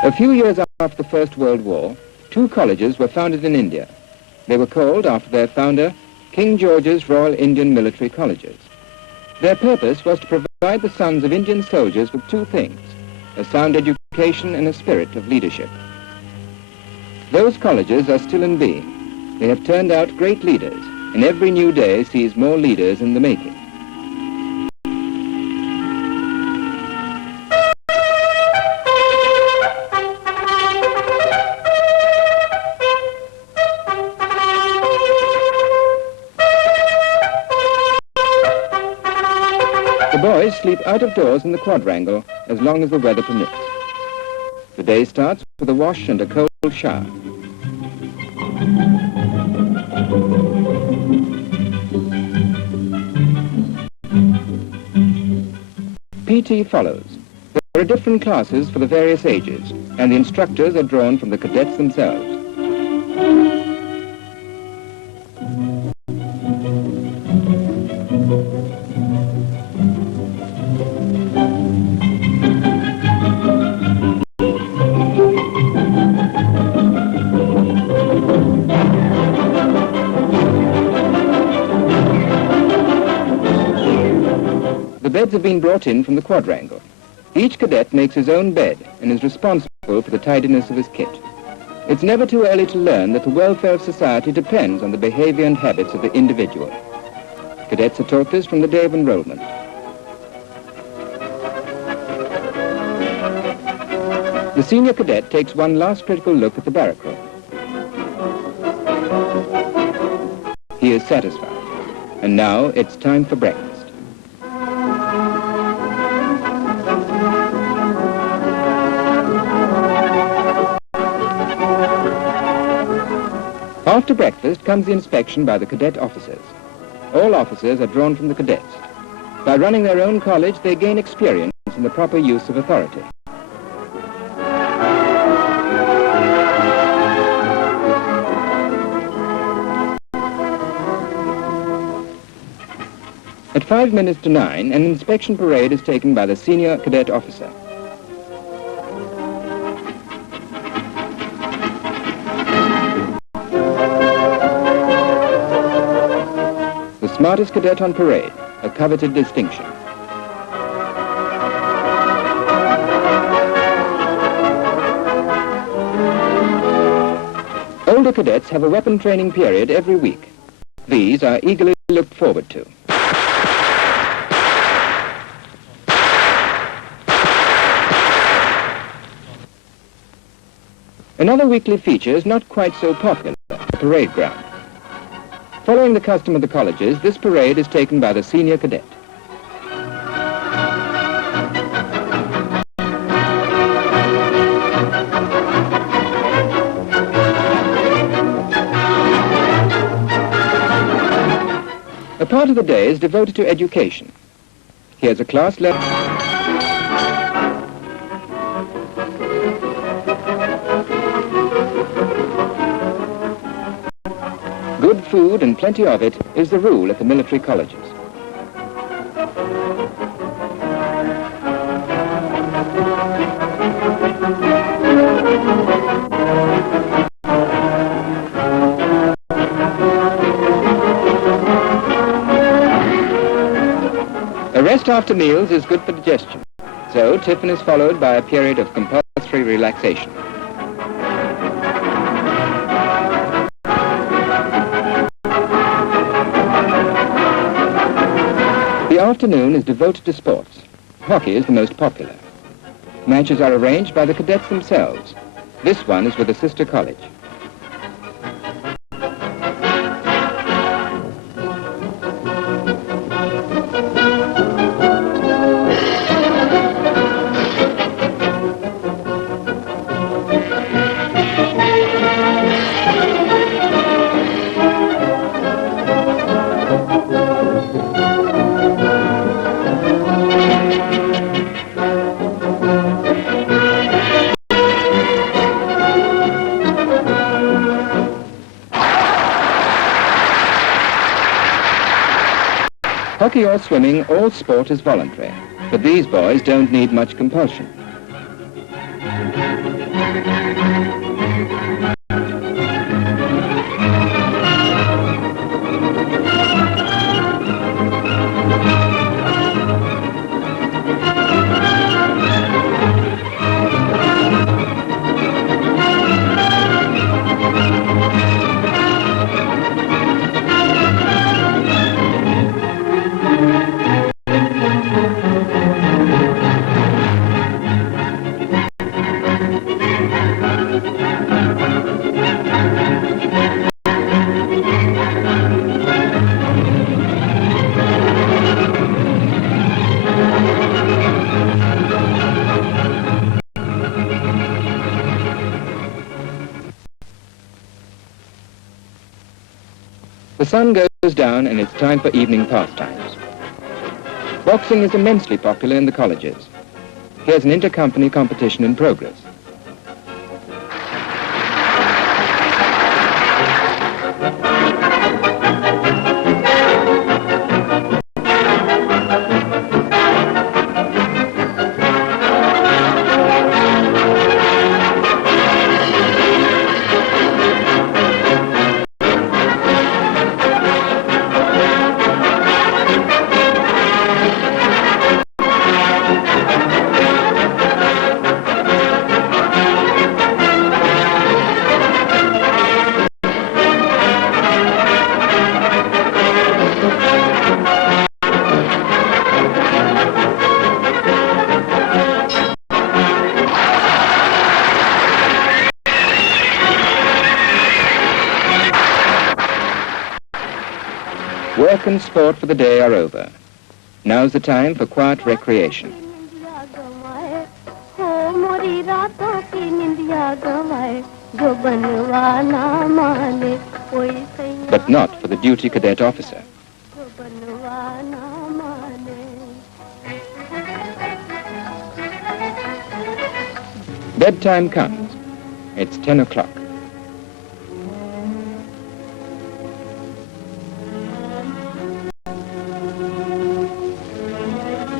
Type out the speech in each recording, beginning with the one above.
A few years after the First World War, 2 colleges were founded in India. They were called, after their founder, King George's Royal Indian Military Colleges. Their purpose was to provide the sons of Indian soldiers with 2 things, a sound education and a spirit of leadership. Those colleges are still in being. They have turned out great leaders, and every new day sees more leaders in the making. The boys sleep out of doors in the quadrangle as long as the weather permits. The day starts with a wash and a cold shower. PT follows. There are different classes for the various ages, and the instructors are drawn from the cadets themselves. The beds have been brought in from the quadrangle. Each cadet makes his own bed and is responsible for the tidiness of his kit. It's never too early to learn that the welfare of society depends on the behavior and habits of the individual. Cadets are taught this from the day of enrollment. The senior cadet takes one last critical look at the barrack room. He is satisfied. And now it's time for breakfast. After breakfast comes the inspection by the cadet officers. All officers are drawn from the cadets. By running their own college, they gain experience in the proper use of authority. At 5 minutes to 9, an inspection parade is taken by the senior cadet officer. The smartest cadet on parade, a coveted distinction. Older cadets have a weapon training period every week. These are eagerly looked forward to. Another weekly feature is not quite so popular, the parade ground. Following the custom of the colleges, this parade is taken by the senior cadet. A part of the day is devoted to education. Here's a class lesson. Good food, and plenty of it, is the rule at the military colleges. A rest after meals is good for digestion, so tiffin is followed by a period of compulsory relaxation. The afternoon is devoted to sports. Hockey is the most popular. Matches are arranged by the cadets themselves. This one is with a sister college. hockey or swimming, all sport is voluntary, but these boys don't need much compulsion. The sun goes down and it's time for evening pastimes. Boxing is immensely popular in the colleges. Here's an inter-company competition in progress. Work and sport for the day are over. Now's the time for quiet recreation. But not for the duty cadet officer. Bedtime comes. It's 10 o'clock.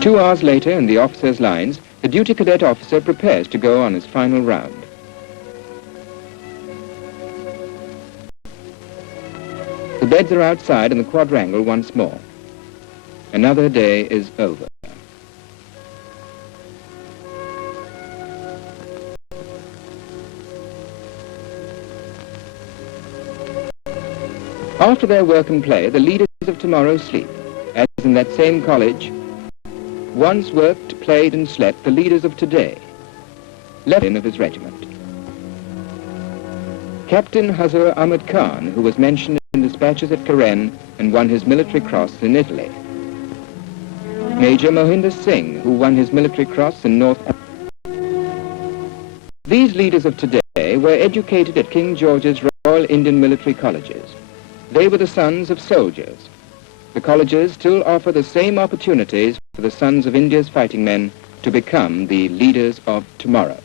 Two hours later, in the officers' lines, the duty cadet officer prepares to go on his final round. The beds are outside in the quadrangle once more. Another day is over. After their work and play, the leaders of tomorrow sleep, as in that same college. Once worked, played and slept the leaders of today, lieutenant of his regiment. Captain Hazur Ahmad Khan, who was mentioned in dispatches at Karen and won his military cross in Italy. Major Mohinder Singh, who won his military cross in North Africa. These leaders of today were educated at King George's Royal Indian Military Colleges. They were the sons of soldiers. The colleges still offer the same opportunities for the sons of India's fighting men to become the leaders of tomorrow.